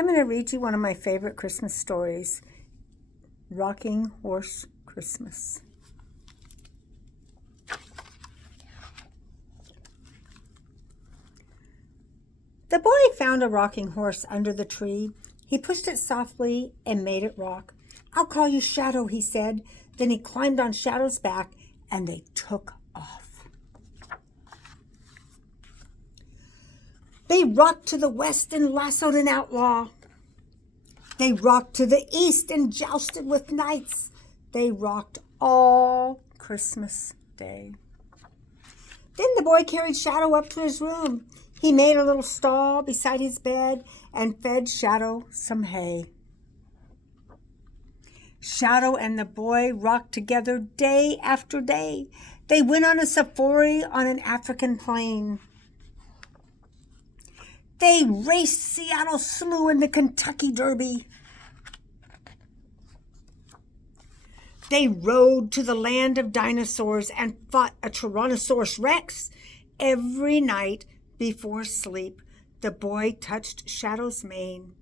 I'm going to read you one of my favorite Christmas stories, Rocking Horse Christmas. The boy found a rocking horse under the tree. He pushed it softly and made it rock. "I'll call you Shadow," he said. Then he climbed on Shadow's back and they took off. They rocked to the west and lassoed an outlaw. They rocked to the east and jousted with knights. They rocked all Christmas Day. Then the boy carried Shadow up to his room. He made a little stall beside his bed and fed Shadow some hay. Shadow and the boy rocked together day after day. They went on a safari on an African plain. They raced Seattle Slew in the Kentucky Derby. They rode to the land of dinosaurs and fought a Tyrannosaurus Rex. Every night before sleep, the boy touched Shadow's mane.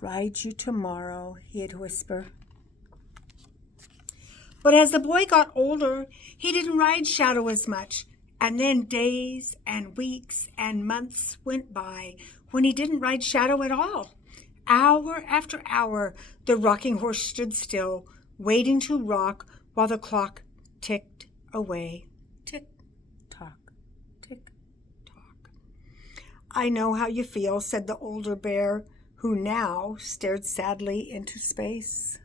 "Ride you tomorrow," he'd whisper. But as the boy got older, he didn't ride Shadow as much. And then days and weeks and months went by when he didn't ride Shadow at all. Hour after hour, the rocking horse stood still, waiting to rock while the clock ticked away. Tick-tock, tick-tock. "I know how you feel," said the older bear, who now stared sadly into space.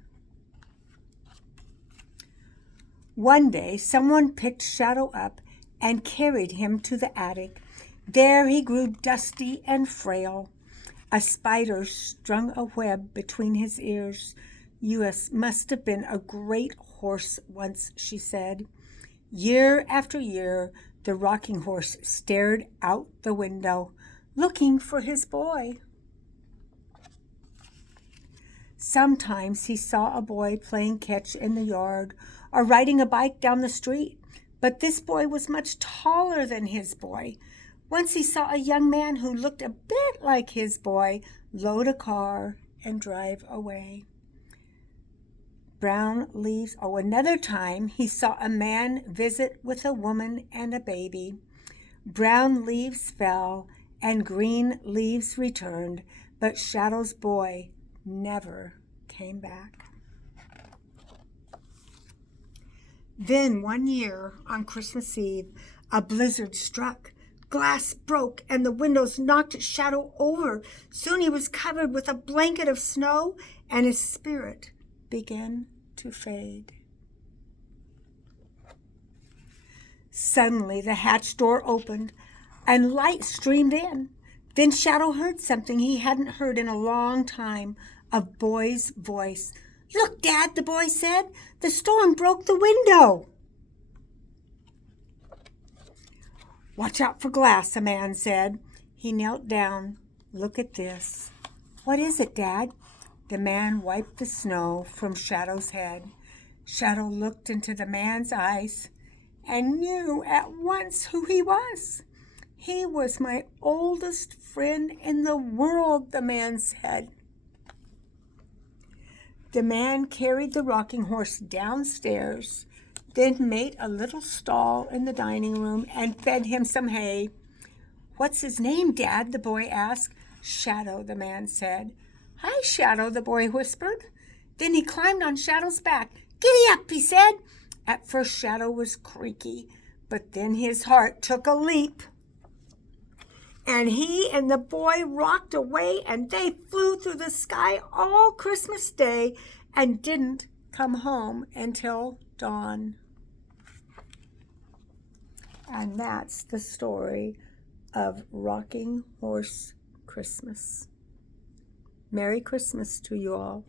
One day, someone picked Shadow up and carried him to the attic. There he grew dusty and frail. A spider strung a web between his ears. "You must have been a great horse once," she said. Year after year, the rocking horse stared out the window, looking for his boy. Sometimes he saw a boy playing catch in the yard or riding a bike down the street, but this boy was much taller than his boy. Once he saw a young man who looked a bit like his boy load a car and drive away. Another time he saw a man visit with a woman and a baby. Brown leaves fell and green leaves returned, but Shadow's boy never came back. Then one year, on Christmas Eve, a blizzard struck. Glass broke and the windows knocked Shadow over. Soon he was covered with a blanket of snow and his spirit began to fade. Suddenly the hatch door opened and light streamed in. Then Shadow heard something he hadn't heard in a long time, a boy's voice. "Look, Dad," the boy said, "the storm broke the window." "Watch out for glass," a man said. He knelt down. "Look at this." "What is it, Dad?" The man wiped the snow from Shadow's head. Shadow looked into the man's eyes and knew at once who he was. "He was my oldest friend in the world," the man said. The man carried the rocking horse downstairs, then made a little stall in the dining room and fed him some hay. "What's his name, Dad?" the boy asked. "Shadow," the man said. "Hi, Shadow," the boy whispered. Then he climbed on Shadow's back. "Giddy up," he said. At first Shadow was creaky, but then his heart took a leap. And he and the boy rocked away, and they flew through the sky all Christmas Day and didn't come home until dawn. And that's the story of Rocking Horse Christmas. Merry Christmas to you all.